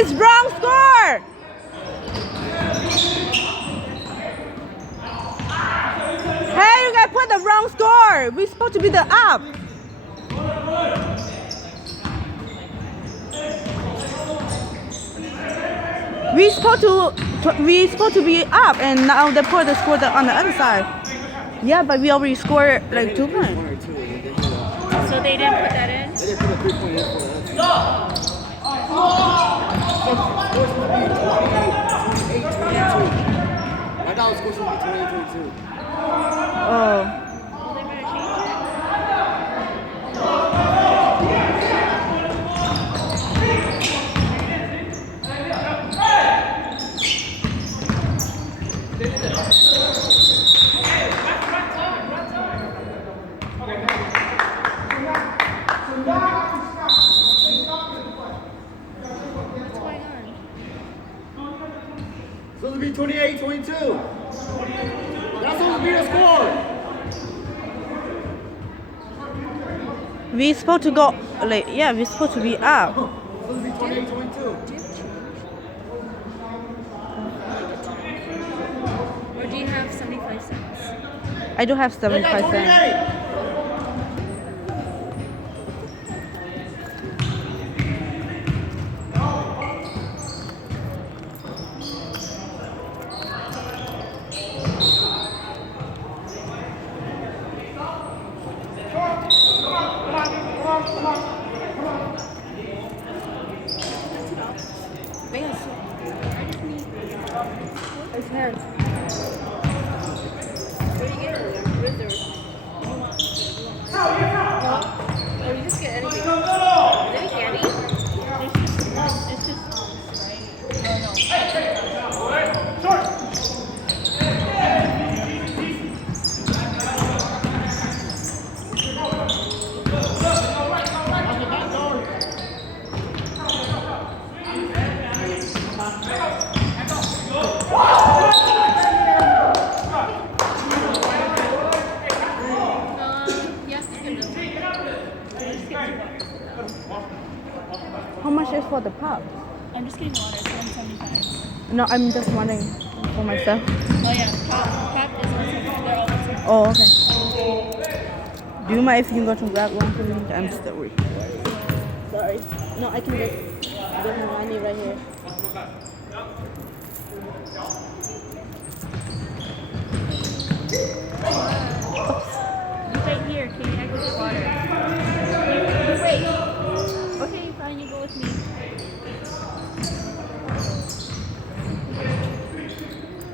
It's wrong score. Hey, you guys put the wrong score. We're supposed to be the up. We're supposed to be up, and now they put the score on the other side. Yeah, but we already scored like 2 points. So they didn't put that in? They didn't put a 3 point in for that. I thought it was supposed to be 28-22. Oh. Well, they better change What's going on? It's supposed to be 28-22. That's supposed to be the score. We supposed to go like yeah, we're supposed to be up. It's supposed to be 28-22. Or do you have 75 cents? I do have 75 cents. It's hers. What do you get? What is there? No. Oh, you just get anything. Is there any candy? It's just How much is for the pop? I'm just getting water. It's 175. No, I'm just wondering for myself. Oh yeah, pop is 175. They're all 175. Oh, okay. Do you mind if you go to grab one for me? I'm still working. Sorry. No, I can just get my money right here. Right here, Katie. I go get water. You wait. Okay, fine. You go with me.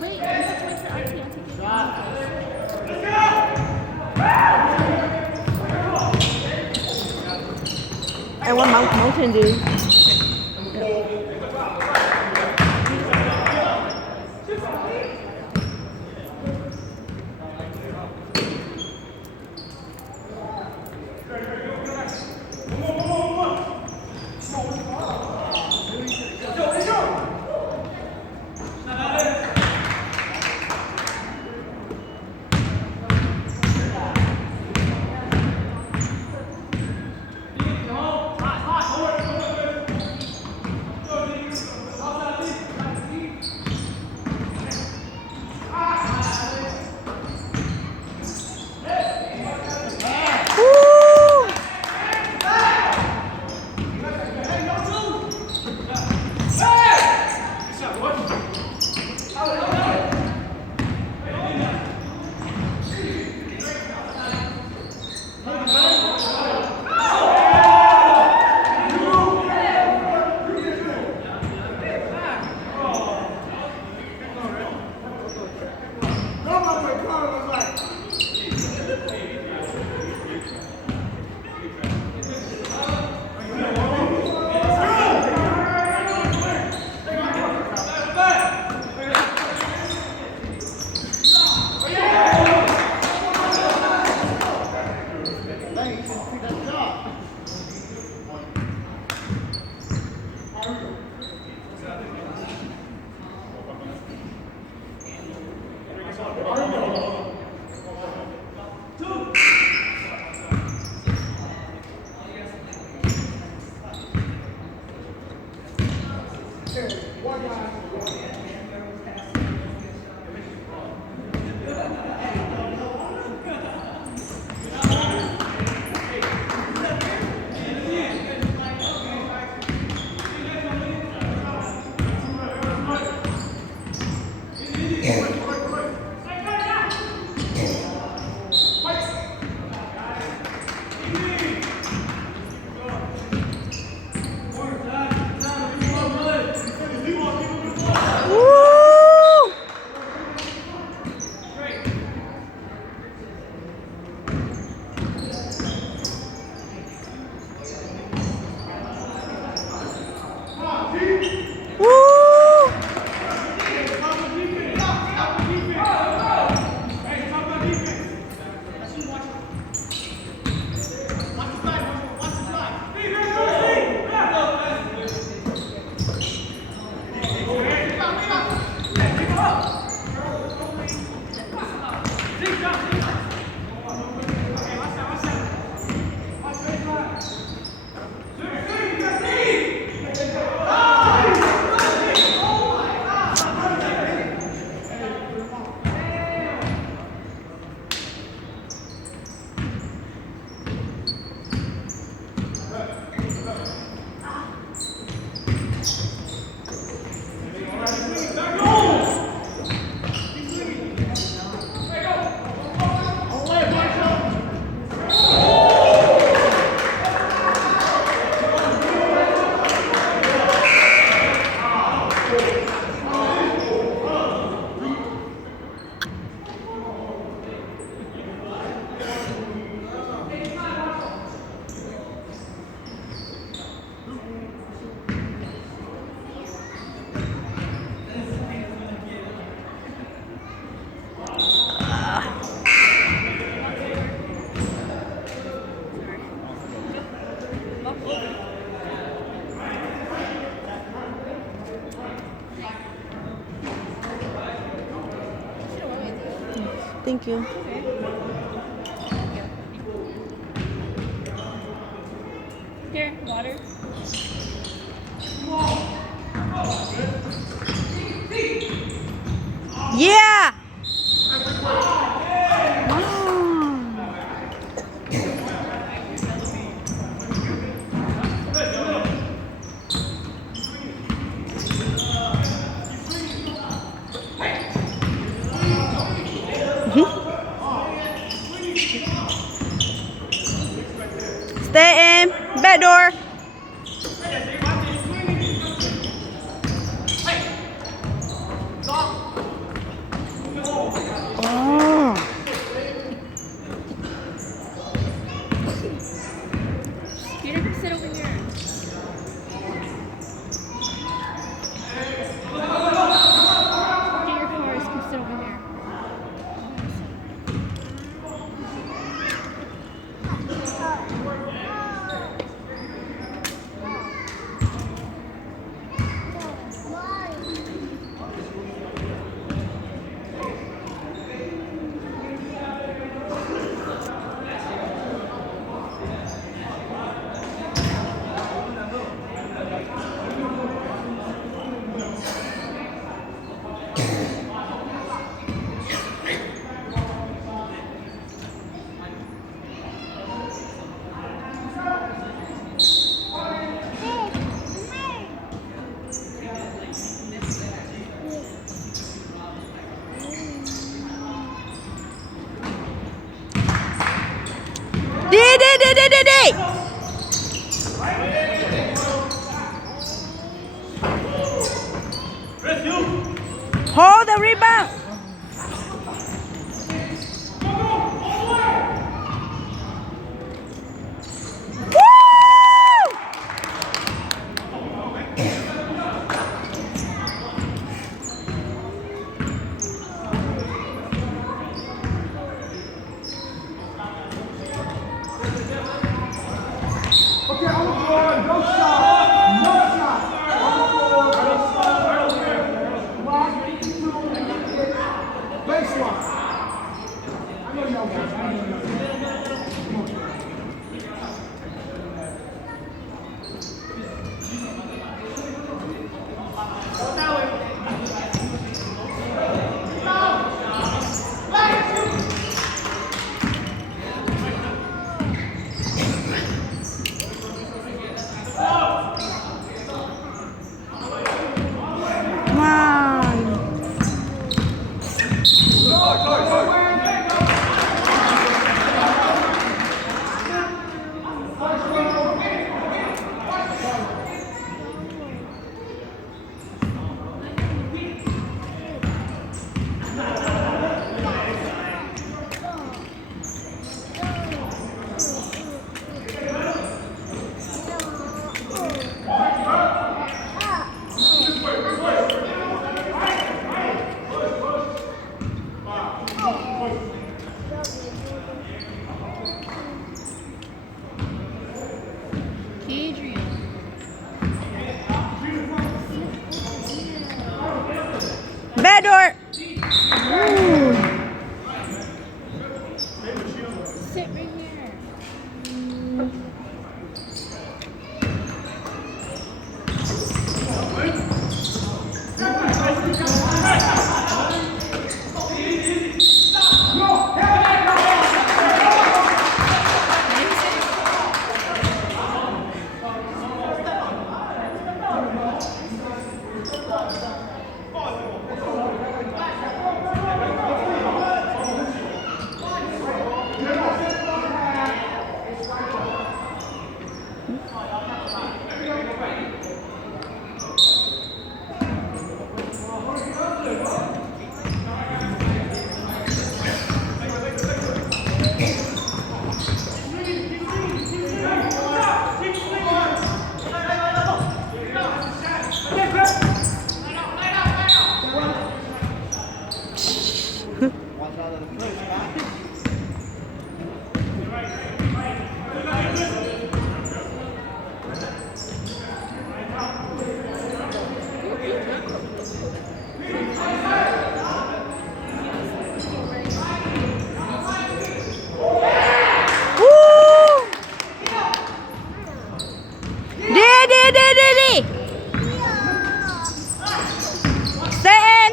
Wait, you have to wait for Auntie. I'll take you. And what Mountain Dew? Thank you. Here, water. Yeah. Stay in. Back door. Oh. Peter, come sit over here. Get your cars, come sit over here. D. Hold the rebound. Woo! Okay, on the floor, no shot, no shot. On the floor, one, two, baseline. I know y'all guys. I know y'all guys. Come on. Come on. Woo! D. Stay in.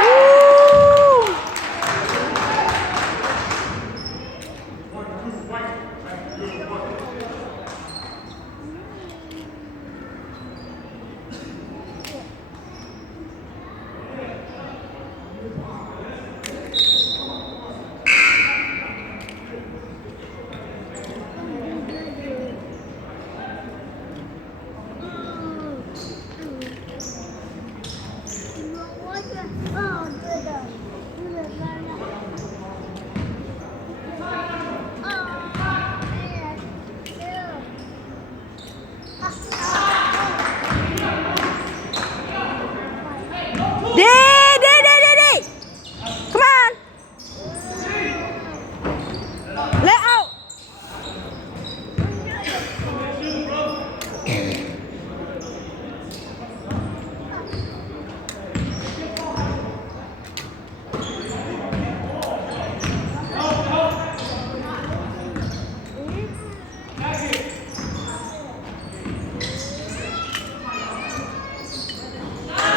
Woo! D. Come on. Let out.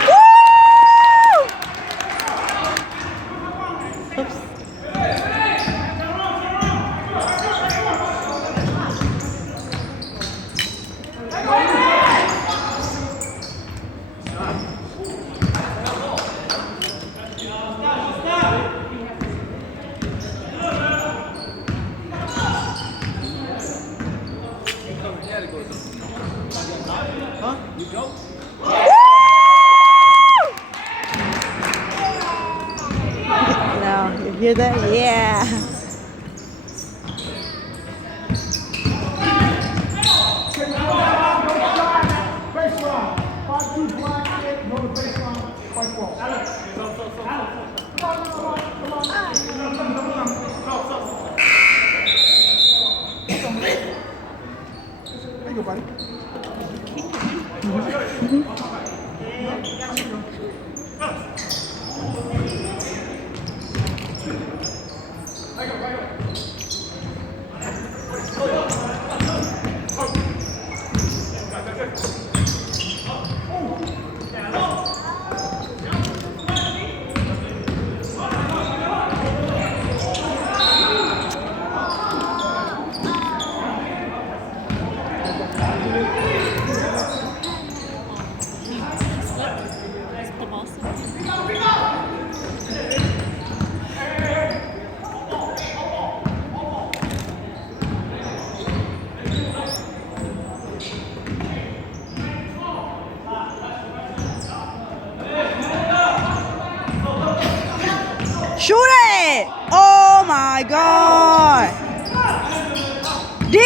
Woo! Oops. Huh? You go? Woo! Now, you hear that? Yeah. Baseline. 5-2 blind kick. No to baseline. Fight ball. There you go, buddy. The ball still. Shoot it! Oh my God! D!